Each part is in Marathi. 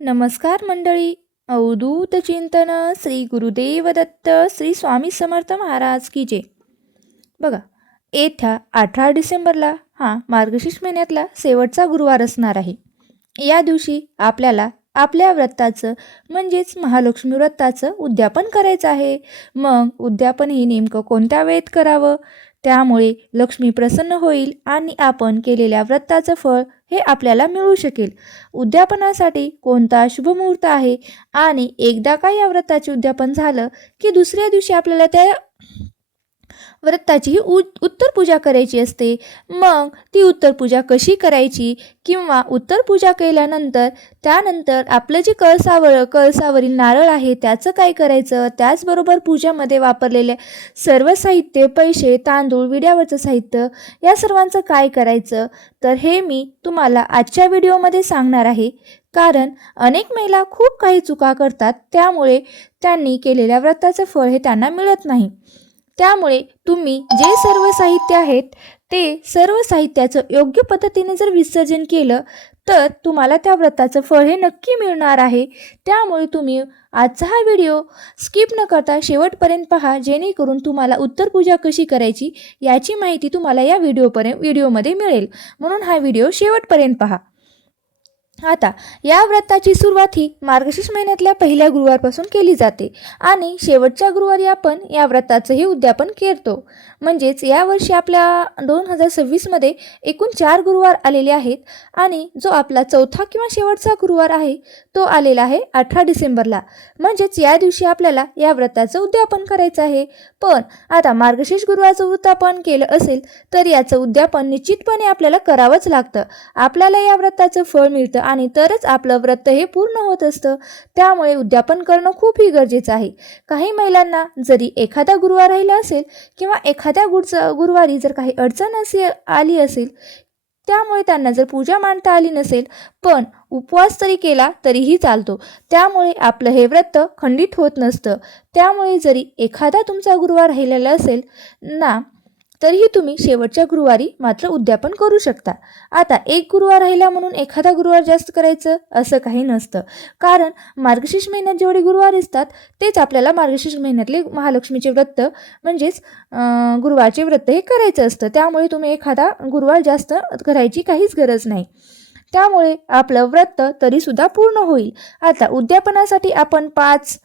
नमस्कार मंडळी. अवधूत चिंतन श्री गुरुदेव दत्त श्री स्वामी समर्थ महाराज की जय. बघा, येत्या 18 डिसेंबरला हा मार्गशीर्ष महिन्यातला शेवटचा गुरुवार असणार आहे. या दिवशी आपल्याला आपल्या व्रताचं म्हणजेच महालक्ष्मी व्रताचं उद्यापन करायचं आहे. मग उद्यापन हे नेमकं कोणत्या वेळेत करावं, त्यामुळे लक्ष्मी प्रसन्न होईल आणि आपण केलेल्या व्रताचं फळ हे आपल्याला मिळू शकेल. उद्यापनासाठी कोणता शुभ मुहूर्त आहे आणि एकदा का या व्रताचे उद्यापन झालं की दुसऱ्या दिवशी आपल्याला त्या व्रताची उत्तर पूजा करायची असते. मग ती उत्तर पूजा कशी करायची किंवा उत्तर पूजा केल्यानंतर त्यानंतर आपलं जे कळसावरील नारळ आहे त्याचं काय करायचं, त्याचबरोबर पूजामध्ये वापरलेले सर्व साहित्य, पैसे, तांदूळ, विड्यावरचं साहित्य या सर्वांचं काय करायचं, तर हे मी तुम्हाला आजच्या व्हिडिओमध्ये सांगणार आहे. कारण अनेक महिला खूप काही चुका करतात, त्यामुळे त्यांनी केलेल्या व्रताचं फळ हे त्यांना मिळत नाही. त्यामुळे तुम्ही जे सर्व साहित्य आहेत ते सर्व साहित्याचं योग्य पद्धतीने जर विसर्जन केलं तर तुम्हाला त्या व्रताचं फळ हे नक्की मिळणार आहे. त्यामुळे तुम्ही आजचा हा व्हिडिओ स्किप न करता शेवटपर्यंत पहा, जेणेकरून तुम्हाला उत्तर पूजा कशी करायची याची माहिती तुम्हाला या व्हिडिओमध्ये मिळेल. म्हणून हा व्हिडिओ शेवटपर्यंत पहा. आता या व्रताची सुरुवात ही मार्गशीर्ष महिन्यातल्या पहिल्या गुरुवारपासून केली जाते आणि शेवटच्या गुरुवारी आपण या व्रताचंही उद्यापन करतो. म्हणजेच यावर्षी आपल्या 2026मध्ये एकूण 4 गुरुवार आलेले आहेत आणि जो आपला चौथा किंवा शेवटचा गुरुवार आहे तो आलेला आहे 18 डिसेंबरला. म्हणजेच या दिवशी आपल्याला या व्रताचं उद्यापन करायचं आहे. पण आता मार्गशीर्ष गुरुवारचं व्रत आपण केलं असेल तर याचं उद्यापन निश्चितपणे आपल्याला करावंच लागतं. आपल्याला या व्रताचं फळ मिळतं आणि तरच आपलं व्रत हे पूर्ण होत असतं. त्यामुळे उद्यापन करणं खूपही गरजेचं आहे. काही महिलांना जरी एखादा गुरुवार राहिला असेल किंवा एखाद्या गुरुवारी जर काही अडचण आली असेल, त्यामुळे त्यांना जर पूजा मांडता आली नसेल पण उपवास तरी केला तरीही चालतो. त्यामुळे आपलं हे व्रत खंडित होत नसतं. त्यामुळे जरी एखादा तुमचा गुरुवार राहिलेला असेल ना तरीही तुम्ही शेवटच्या गुरुवारी मात्र उद्यापन करू शकता. आता एक गुरुवार राहिला म्हणून एखादा गुरुवार जास्त करायचं असं काही नसतं. कारण मार्गशीर्ष महिन्यात जेवढे गुरुवार असतात तेच आपल्याला मार्गशीर्ष महिन्यातले महालक्ष्मीचे व्रत म्हणजेच गुरुवारचे व्रत हे करायचं असतं. त्यामुळे तुम्ही एखादा गुरुवार जास्त करायची काहीच गरज नाही. त्यामुळे आपलं व्रत तरीसुद्धा पूर्ण होईल. आता उद्यापनासाठी आपण 5,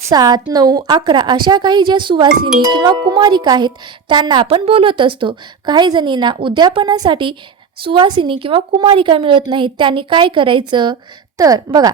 7, 9, 11 अशा काही ज्या सुवासिनी किंवा कुमारिका आहेत त्यांना आपण बोलवत असतो. काही जणींना उद्यापनासाठी सुवासिनी किंवा कुमारिका मिळत नाहीत, त्यांनी काय करायचं, तर बघा,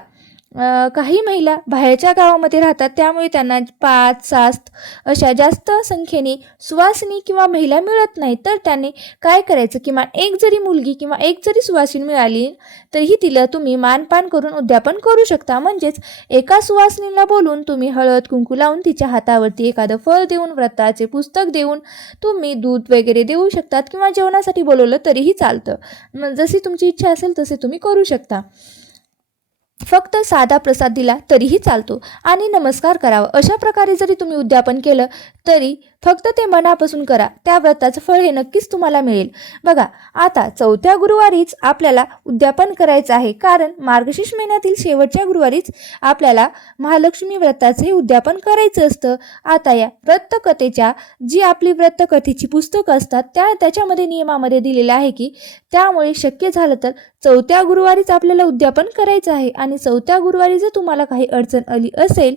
काही महिला बाहेरच्या गावामध्ये राहतात, त्यामुळे त्यांना 5, 7 अशा जास्त संख्येने सुवासिनी किंवा महिला मिळत नाहीत. तर त्यांनी काय करायचं, किमान एक जरी मुलगी किंवा एक जरी सुवासिनी मिळाली तरीही तिला तुम्ही मानपान करून उद्यापन करू शकता. म्हणजेच एका सुवासिनीला बोलून तुम्ही हळद कुंकू लावून तिच्या हातावरती एखादं फळ देऊन, व्रताचे पुस्तक देऊन तुम्ही दूध वगैरे देऊ शकतात किंवा जेवणासाठी बोलवलं तरीही चालतं. जशी तुमची इच्छा असेल तसे तुम्ही करू शकता. फक्त साधा प्रसाद दिला तरीही चालतो आणि नमस्कार करावा. अशा प्रकारे जरी तुम्ही उद्यापन केलं तरी फक्त ते मनापासून करा, त्या व्रताचं फळ हे नक्कीच तुम्हाला मिळेल. बघा, आता चौथ्या गुरुवारीच आपल्याला उद्यापन करायचं आहे. कारण मार्गशीर्ष महिन्यातील शेवटच्या गुरुवारीच आपल्याला महालक्ष्मी व्रताचे उद्यापन करायचं असतं. आता या व्रतकथेच्या जी आपली व्रतकथेची पुस्तकं असतात त्याच्यामध्ये नियमामध्ये दिलेलं आहे की त्यामुळे शक्य झालं तर चौथ्या गुरुवारीच आपल्याला उद्यापन करायचं आहे. आणि चौथ्या गुरुवारी जर तुम्हाला काही अडचण आली असेल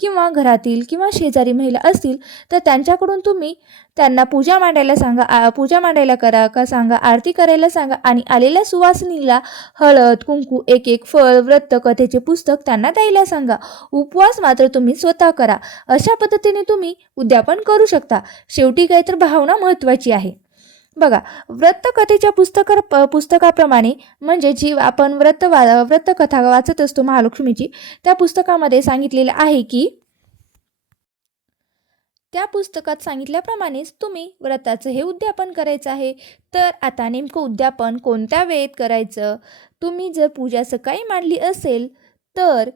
किंवा घरातील किंवा शेजारी महिला असतील तर त्यांच्याकडून तुम्ही त्यांना पूजा मांडायला सांगा, आरती करायला सांगा आणि आलेल्या सुवासिनीला हळद कुंकू, एक एक फळ, व्रत कथेचे पुस्तक त्यांना द्यायला सांगा. उपवास मात्र तुम्ही स्वतः करा. अशा पद्धतीने तुम्ही उद्यापन करू शकता. शेवटी काही तर भावना महत्त्वाची आहे. बघा, व्रतकथेच्या पुस्तकाप्रमाणे म्हणजे जी आपण व्रतकथा वाचत असतो महालक्ष्मीची, त्या पुस्तकामध्ये सांगितलेलं आहे की त्या पुस्तकात सांगितल्याप्रमाणेच तुम्ही व्रताचं हे उद्यापन करायचं आहे. तर आता नेमकं उद्यापन कोणत्या वेळेत करायचं, तुम्ही जर पूजा सकाळी मांडली असेल तर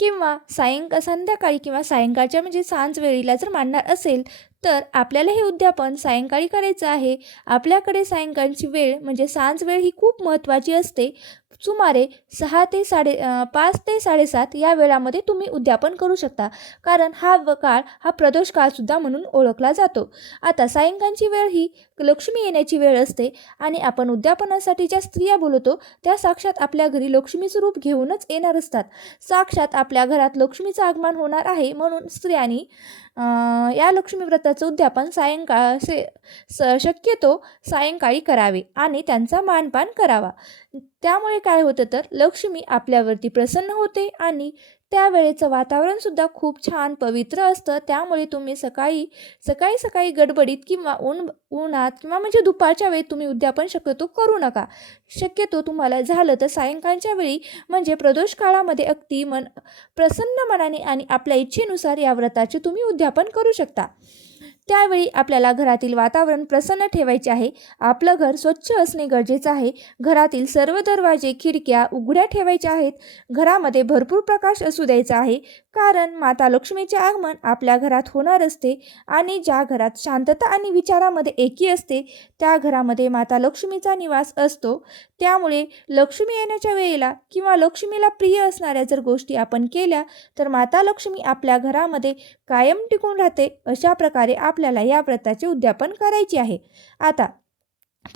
किंवा संध्याकाळी किंवा सायंकाळच्या म्हणजे सांज वेळीला जर मांडणार असेल तर आपल्याला हे उद्यापन सायंकाळी करायचं आहे. आपल्याकडे सायंकाळची वेळ म्हणजे सांज वेळ ही खूप महत्त्वाची असते. सुमारे 5 ते 7:30 या वेळामध्ये तुम्ही उद्यापन करू शकता, कारण काळ हा प्रदोष काळसुद्धा म्हणून ओळखला जातो. आता सायंकाळची वेळ ही लक्ष्मी येण्याची वेळ असते आणि आपण उद्यापनासाठी ज्या स्त्रिया बोलवतो त्या साक्षात आपल्या घरी लक्ष्मीचं रूप घेऊनच येणार असतात. साक्षात आपल्या घरात लक्ष्मीचं आगमन होणार आहे, म्हणून स्त्रियांनी या लक्ष्मी व्रताचं उद्यापन शक्यतो सायंकाळी करावे आणि त्यांचा मानपान करावा. त्यामुळे काय होतं तर लक्ष्मी आपल्यावरती प्रसन्न होते आणि त्यावेळेचं वातावरणसुद्धा खूप छान पवित्र असतं. त्यामुळे तुम्ही सकाळी गडबडीत किंवा उन्हात किंवा म्हणजे दुपारच्या वेळी तुम्ही उद्यापन शक्यतो करू नका. शक्यतो तुम्हाला झालं तर सायंकाळच्या वेळी म्हणजे प्रदोष काळामध्ये अगदी प्रसन्न मनाने आणि आपल्या इच्छेनुसार या व्रताचे तुम्ही उद्यापन करू शकता. त्यावेळी आपल्याला घरातील वातावरण प्रसन्न ठेवायचे आहे. आपलं घर स्वच्छ असणे गरजेचं आहे. घरातील सर्व दरवाजे खिडक्या उघड्या ठेवायच्या आहेत. घरामध्ये भरपूर प्रकाश असू द्यायचा आहे, कारण माता लक्ष्मीचे आगमन आपल्या घरात होणार असते आणि ज्या घरात शांतता आणि विचारामध्ये एकी असते त्या घरामध्ये माता लक्ष्मीचा निवास असतो. त्यामुळे लक्ष्मी येण्याच्या वेळेला किंवा लक्ष्मीला प्रिय असणाऱ्या जर गोष्टी आपण केल्या तर माता लक्ष्मी आपल्या घरामध्ये कायम टिकून राहते. अशा प्रकारे आपल्याला या व्रताचे उद्यापन करायचे आहे. आता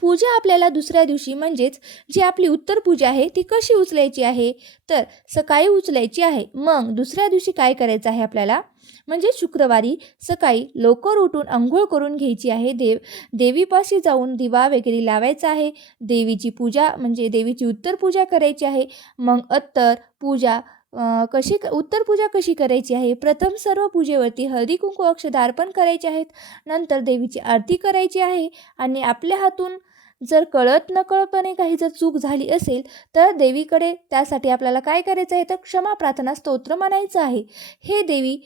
पूजा आपल्याला दुसऱ्या दिवशी म्हणजेच जी आपली उत्तर पूजा आहे ती कशी उचलायची आहे तर सकाळी उचलायची आहे. मग दुसऱ्या दिवशी काय करायचं आहे आपल्याला म्हणजे शुक्रवारी सकाळी लवकर उठून अंघोळ करून घ्यायची आहे. देवीपाशी जाऊन दिवा वगैरे लावायचा आहे. देवीची पूजा म्हणजे देवीची उत्तर पूजा करायची आहे. मग उत्तर पूजा कशी करायची आहे. प्रथम सर्व पूजेवरती हळदी कुंकू अक्षता अर्पण करायचे आहेत. नंतर देवीची आरती करायची आहे आणि आपल्या हातून जर कळत नकळतपणे काही जर चूक झाली असेल तर देवीकडे त्यासाठी आपल्याला काय करायचं आहे तर क्षमा प्रार्थना स्तोत्र म्हणायचं आहे. हे देवी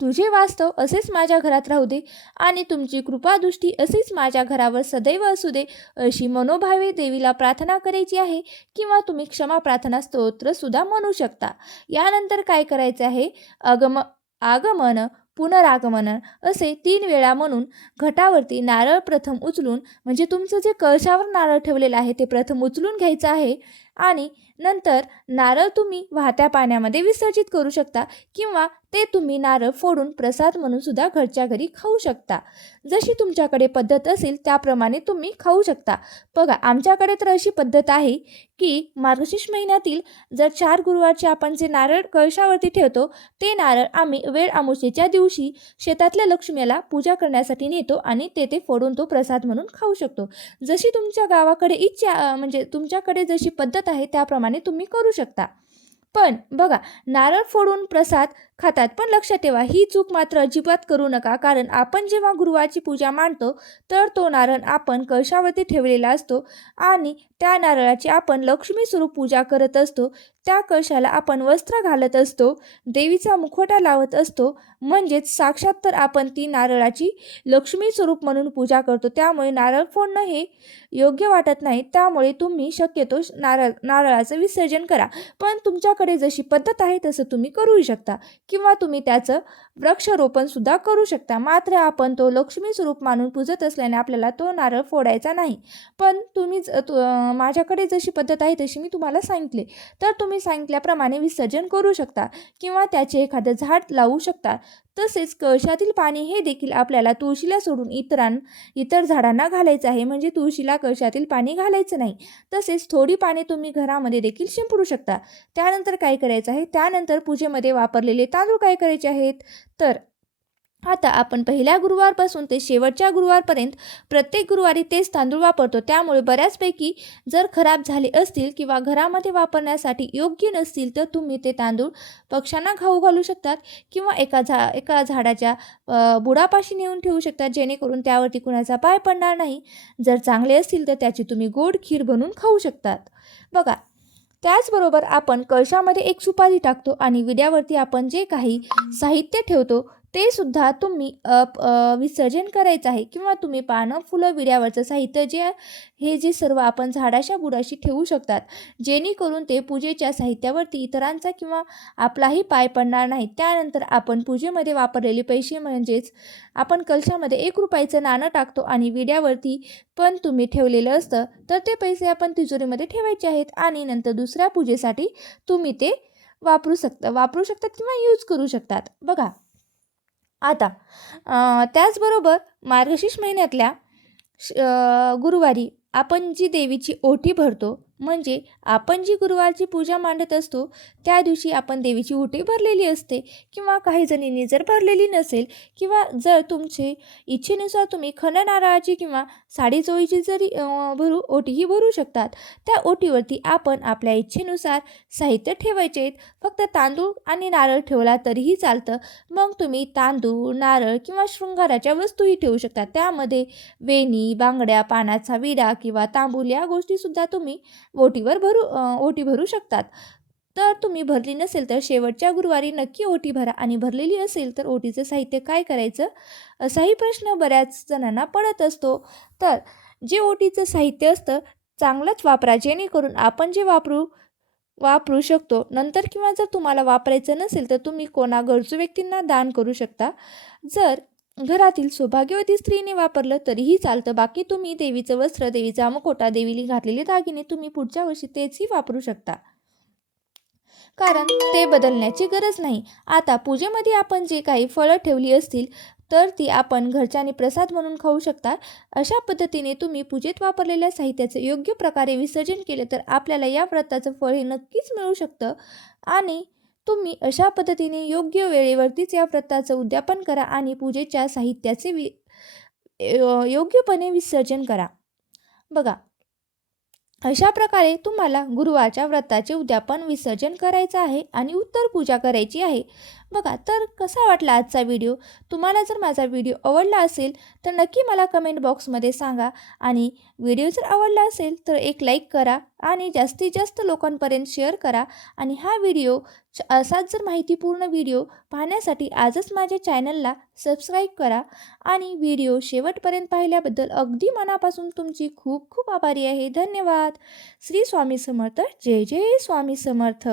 तुझे वास्तव असेच माझ्या घरात राहू दे आणि तुमची कृपादृष्टी अशीच माझ्या घरावर सदैव असू दे, अशी मनोभावे देवीला प्रार्थना करायची आहे. किंवा तुम्ही क्षमा प्रार्थना स्तोत्रसुद्धा म्हणू शकता. यानंतर काय करायचे आहे आगमन पुनरागमन असे 3 वेळा म्हणून घटावरती नारळ प्रथम उचलून म्हणजे तुमचं जे कळशावर नारळ ठेवलेलं आहे ते प्रथम उचलून घ्यायचं आहे आणि नंतर नारळ तुम्ही वाहत्या पाण्यामध्ये विसर्जित करू शकता किंवा ते तुम्ही नारळ फोडून प्रसाद म्हणून सुद्धा घरच्या घरी खाऊ शकता. जशी तुमच्याकडे पद्धत असेल त्याप्रमाणे तुम्ही खाऊ शकता. बघा, आमच्याकडे तर अशी पद्धत आहे की मार्गशीर्ष महिन्यातील जर 4 गुरुवारचे आपण जे नारळ कळशावरती ठेवतो ते नारळ आम्ही वेळ अमावस्येच्या दिवशी शेतातल्या लक्ष्मीला पूजा करण्यासाठी नेतो आणि ते फोडून तो प्रसाद म्हणून खाऊ शकतो. जशी तुमच्या गावाकडे इच्छा म्हणजे तुमच्याकडे जशी पद्धत आहे त्याप्रमाणे तुम्ही करू शकता. पण बघा, नारळ फोडून प्रसाद खातात, पण लक्षात ठेवा ही चूक मात्र अजिबात करू नका, कारण आपण जेव्हा गुरुवारची पूजा मांडतो तर तो नारळ आपण कळशावरती ठेवलेला असतो आणि त्या नारळाची आपण लक्ष्मी स्वरूप पूजा करत असतो. त्या कळशाला आपण वस्त्र घालत असतो, देवीचा मुखवटा लावत असतो, म्हणजेच साक्षात तर आपण ती नारळाची लक्ष्मी स्वरूप म्हणून पूजा करतो. त्यामुळे नारळ फोडणं हे योग्य वाटत नाही. त्यामुळे तुम्ही शक्यतो नारळाचं विसर्जन करा. पण तुमच्याकडे जशी पद्धत आहे तसं तुम्ही करू शकता किंवा तुम्ही त्याचं वृक्षारोपण सुद्धा करू शकता. मात्र आपण तो लक्ष्मी स्वरूप मानून पूजत असल्याने आपल्याला तो नारळ फोडायचा नाही. पण तुम्ही माझ्याकडे जशी पद्धत आहे तशी मी तुम्हाला सांगितले, तर तुम्ही सांगितल्याप्रमाणे विसर्जन करू शकता किंवा त्याचे एखादं झाड लावू शकता. तसेच कळशातील पाणी हे देखील आपल्याला तुळशीला सोडून इतर झाडांना घालायचं आहे, म्हणजे तुळशीला कळशातील पाणी घालायचं नाही. तसेच थोडी पाणी तुम्ही घरामध्ये देखील शिंपडू शकता. त्यानंतर काय करायचं आहे, त्यानंतर पूजेमध्ये वापरलेले तांदूळ काय करायचे आहेत तर आता आपण पहिल्या गुरुवारपासून ते शेवटच्या गुरुवारपर्यंत प्रत्येक गुरुवारी तेच तांदूळ वापरतो. त्यामुळे बऱ्याचपैकी जर खराब झाले असतील किंवा घरामध्ये वापरण्यासाठी योग्य नसतील तर तुम्ही ते तांदूळ पक्ष्यांना घालू शकतात किंवा एका झाडाच्या बुडापाशी नेऊन ठेवू शकतात, जेणेकरून त्यावरती कुणाचा पाय पडणार नाही. जर चांगले असतील तर त्याची तुम्ही गोड खीर बनवून खाऊ शकतात. बघा, त्याचबरोबर आपण कळशामध्ये एक सुपारी टाकतो आणि विड्यावरती आपण जे काही साहित्य ठेवतो ते सुद्धा तुम्ही विसर्जन करायचं आहे. किंवा तुम्ही पानं, फुलं, विड्यावरचं साहित्य हे जे सर्व आपण झाडाच्या बुडाशी ठेवू शकतात, जेणेकरून ते पूजेच्या साहित्यावरती इतरांचा किंवा आपलाही पाय पडणार नाही. त्यानंतर आपण पूजेमध्ये वापरलेले पैसे म्हणजेच आपण कलशामध्ये ₹1 नाणं टाकतो आणि विड्यावरती पण तुम्ही ठेवलेलं असतं, तर ते पैसे आपण तिजोरीमध्ये ठेवायचे आहेत आणि नंतर दुसऱ्या पूजेसाठी तुम्ही ते वापरू शकतात किंवा यूज करू शकतात. बघा, आता त्याचबरोबर मार्गशीर्ष महिन्यातल्या गुरुवारी आपण जी देवीची ओटी भरतो, म्हणजे आपण जी गुरुवारची पूजा मांडत असतो त्या दिवशी आपण देवीची ओटी भरलेली असते. किंवा काही जणींनी जर भरलेली नसेल किंवा जर तुमचे इच्छेनुसार तुम्ही नारळाची किंवा साडी चोळीची जरी ओटीही भरू शकतात. त्या ओटीवरती आपण आपल्या इच्छेनुसार साहित्य ठेवायचे आहेत. फक्त तांदूळ आणि नारळ ठेवला तरीही चालतं. मग तुम्ही तांदूळ, नारळ किंवा शृंगाराच्या वस्तूही ठेवू शकता. त्यामध्ये वेणी, बांगड्या, पानाचा विडा किंवा तांबूल या गोष्टीसुद्धा तुम्ही ओटी भरू शकतात. तर तुम्ही भरली नसेल तर शेवटच्या गुरुवारी नक्की ओटी भरा आणि भरलेली असेल तर ओटीचं साहित्य काय करायचं असाही प्रश्न बऱ्याच जणांना पडत असतो. तर जे ओटीचं साहित्य असतं चांगलंच वापरा, जेणेकरून आपण जे वापरू शकतो नंतर. किंवा जर तुम्हाला वापरायचं नसेल तर तुम्ही गरजू व्यक्तींना दान करू शकता. जर घरातील सौभाग्यवती स्त्रीने वापरलं तरीही चालतं. बाकी तुम्ही देवीचं वस्त्र, देवीचा मुखवटा, देवीने घातलेले दागिने तुम्ही पुढच्या वर्षी तेचही वापरू शकता, कारण ते बदलण्याची गरज नाही. आता पूजेमध्ये आपण जे काही फळं ठेवली असतील तर ती आपण घरच्यांनी प्रसाद म्हणून खाऊ शकता. अशा पद्धतीने तुम्ही पूजेत वापरलेल्या साहित्याचं योग्य प्रकारे विसर्जन केलं तर आपल्याला या व्रताचं फळ हे नक्कीच मिळू शकतं. आणि तुम्ही अशा पद्धतीने योग्य वेळेवरतीच या व्रताचं उद्यापन करा आणि पूजेच्या साहित्याचे योग्यपणे विसर्जन करा. बघा, अशा प्रकारे तुम्हाला गुरुवारच्या व्रताचे उद्यापन विसर्जन करायचं आहे आणि उत्तर पूजा करायची आहे. बघा, तर कसा वाटला आजचा व्हिडिओ? तुम्हाला जर माझा व्हिडिओ आवडला असेल तर नक्की मला कमेंट बॉक्समध्ये सांगा. आणि व्हिडिओ जर आवडला असेल तर एक लाईक करा आणि जास्तीत जास्त लोकांपर्यंत शेअर करा. आणि हा व्हिडिओ असाच जर माहितीपूर्ण व्हिडिओ पाहण्यासाठी आजच माझ्या चॅनलला सबस्क्राईब करा. आणि व्हिडिओ शेवटपर्यंत पाहिल्याबद्दल अगदी मनापासून तुमची खूप खूप आभारी आहे. धन्यवाद. श्री स्वामी समर्थ. जय जय स्वामी समर्थ.